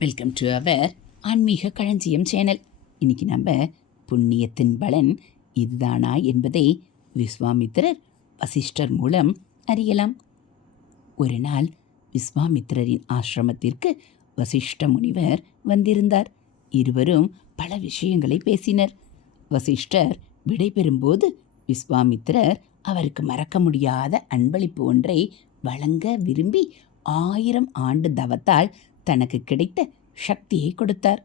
Welcome to our ஆன்மீக களஞ்சியம் channel இன்னைக்கு நம்ம புண்ணியத்தின் பலன் இதுதானா என்பதை விஸ்வாமித்திரர் வசிஷ்டர் மூலம் அறியலாம். ஒரு நாள் விஸ்வாமித்திரரின் ஆசிரமத்திற்கு வசிஷ்ட முனிவர் வந்திருந்தார். இருவரும் பல விஷயங்களை பேசினர். வசிஷ்டர் விடைபெறும்போது விஸ்வாமித்திரர் அவருக்கு மறக்க முடியாத அன்பளிப்பு ஒன்றை வழங்க விரும்பி ஆயிரம் ஆண்டு தவத்தால் தனக்கு கிடைத்த சக்தியை கொடுத்தார்.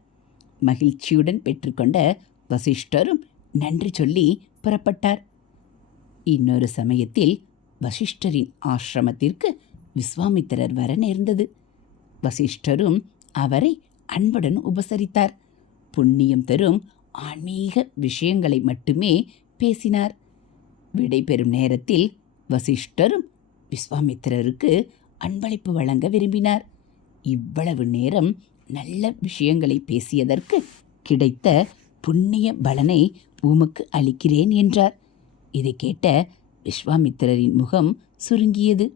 மகிழ்ச்சியுடன் பெற்றுக்கொண்ட வசிஷ்டரும் நன்றி சொல்லி புறப்பட்டார். இன்னொரு சமயத்தில் வசிஷ்டரின் ஆசிரமத்திற்கு விஸ்வாமித்திரர் வர நேர்ந்தது. வசிஷ்டரும் அவரை அன்புடன் உபசரித்தார். புண்ணியம் தரும் ஆன்மீக விஷயங்களை மட்டுமே பேசினார். விடைபெறும் நேரத்தில் வசிஷ்டரும் விஸ்வாமித்திரருக்கு அன்பளிப்பு வழங்க விரும்பினார். இவ்வளவு நேரம் நல்ல விஷயங்களை பேசியதற்கு கிடைத்த புண்ணிய பலனை உமக்கு அளிக்கிறேன் என்றார். இதை கேட்ட விஸ்வாமித்திரரின் முகம் சுருங்கியது.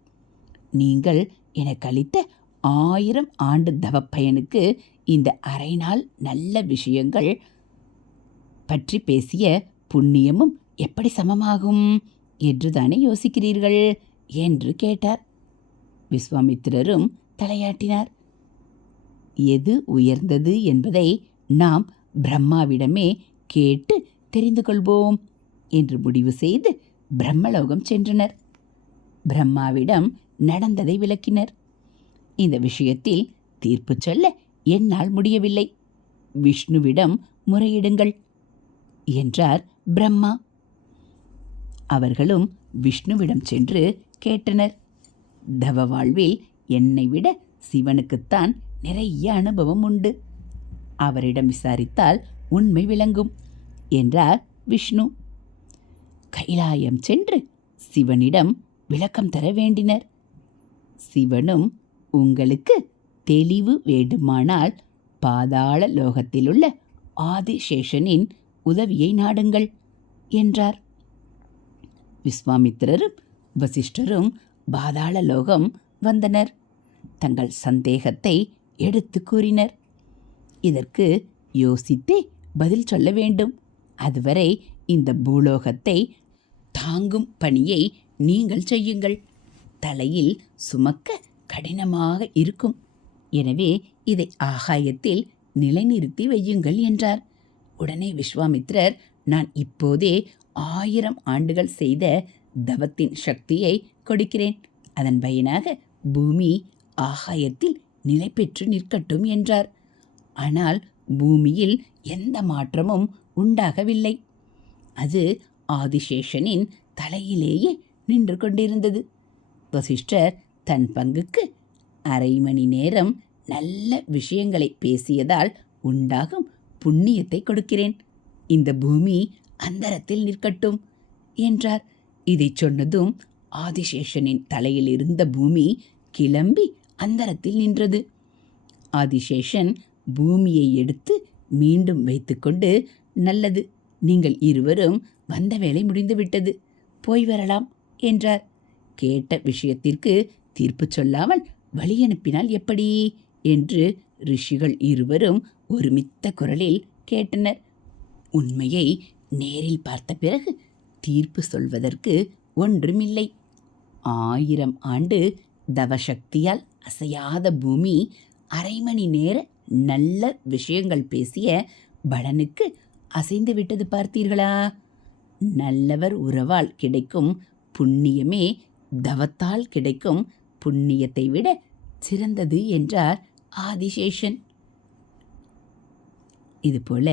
நீங்கள் எனக்கு அளித்த ஆயிரம் ஆண்டு தவப்பயனுக்கு இந்த அரை நாள் நல்ல விஷயங்கள் பற்றி பேசிய புண்ணியமும் எப்படி சமமாகும் என்று தானே யோசிக்கிறீர்கள்? என்று கேட்டார். விஸ்வாமித்திரரும் தலையாட்டினார். எது உயர்ந்தது என்பதை நாம் பிரம்மாவிடமே கேட்டு தெரிந்து கொள்வோம் என்று முடிவு செய்து பிரம்மலோகம் சென்றனர். பிரம்மாவிடம் நடந்ததை விளக்கினர். இந்த விஷயத்தில் தீர்ப்பு சொல்ல என்னால் முடியவில்லை. விஷ்ணுவிடம் முறையிடுங்கள் என்றார் பிரம்மா. அவர்களும் விஷ்ணுவிடம் சென்று கேட்டனர். தவ வாழ்வில் என்னை விட சிவனுக்குத்தான் நிறைய அனுபவம் உண்டு. அவரிடம் விசாரித்தால் உண்மை விளங்கும் என்றார் விஷ்ணு. கைலாயம் சென்று சிவனிடம் விளக்கம் தர வேண்டினர். சிவனும் உங்களுக்கு தெளிவு வேண்டுமானால் பாதாள லோகத்திலுள்ள ஆதிசேஷனின் உதவியை நாடுங்கள் என்றார். விஸ்வாமித்திரரும் வசிஷ்டரும் பாதாள லோகம் வந்தனர். தங்கள் சந்தேகத்தை எடுத்து கூறினர். இதற்கு யோசித்தே பதில் சொல்ல வேண்டும். அதுவரை இந்த பூலோகத்தை தாங்கும் பணியை நீங்கள் செய்யுங்கள். தலையில் சுமக்க கடினமாக இருக்கும். எனவே இதை ஆகாயத்தில் நிலைநிறுத்தி வையுங்கள் என்றார். உடனே விஸ்வாமித்ரர் நான் இப்போதே ஆயிரம் ஆண்டுகள் செய்த தவத்தின் சக்தியை கொடுக்கிறேன். அதன் பயனாக பூமி ஆகாயத்தில் நிலை பெற்று நிற்கட்டும் என்றார். ஆனால் பூமியில் எந்த மாற்றமும் உண்டாகவில்லை. அது ஆதிசேஷனின் தலையிலேயே நின்று கொண்டிருந்தது. வசிஷ்டர் தன் பங்குக்கு அரை மணி நேரம் நல்ல விஷயங்களை பேசியதால் உண்டாகும் புண்ணியத்தை கொடுக்கிறேன். இந்த பூமி அந்தரத்தில் நிற்கட்டும் என்றார். இதைச் சொன்னதும் ஆதிசேஷனின் தலையில் இருந்த பூமி கிளம்பி அந்தரத்தில் நின்றது. ஆதிசேஷன் பூமியை எடுத்து மீண்டும் வைத்துக்கொண்டு நல்லது நீங்கள் இருவரும் வந்த வேலை முடிந்துவிட்டது போய் வரலாம் என்றார். கேட்ட விஷயத்திற்கு தீர்ப்பு சொல்லாமல் வழி அனுப்பினால் எப்படி? என்று ரிஷிகள் இருவரும் ஒருமித்த குரலில் கேட்டனர். உண்மையை நேரில் பார்த்த பிறகு தீர்ப்பு சொல்வதற்கு ஒன்றுமில்லை. ஆயிரம் ஆண்டு தவசக்தியால் அசையாத பூமி அரை மணி நேர நல்ல விஷயங்கள் பேசிய பலனுக்கு அசைந்து விட்டது பார்த்தீர்களா? நல்லவர் உறவால் கிடைக்கும் புண்ணியமே தவத்தால் கிடைக்கும் புண்ணியத்தை விட சிறந்தது என்றார் ஆதிசேஷன். இதுபோல்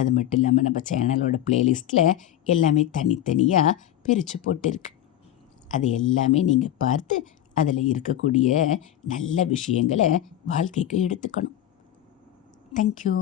அது மட்டும் இல்லாமல் நம்ம சேனலோட ப்ளேலிஸ்ட்டில் எல்லாமே தனித்தனியாக பிரித்து போட்டிருக்கு. அது எல்லாமே நீங்கள் பார்த்து அதில் இருக்கக்கூடிய நல்ல விஷயங்களை வாழ்க்கைக்கு எடுத்துக்கணும். தேங்க்யூ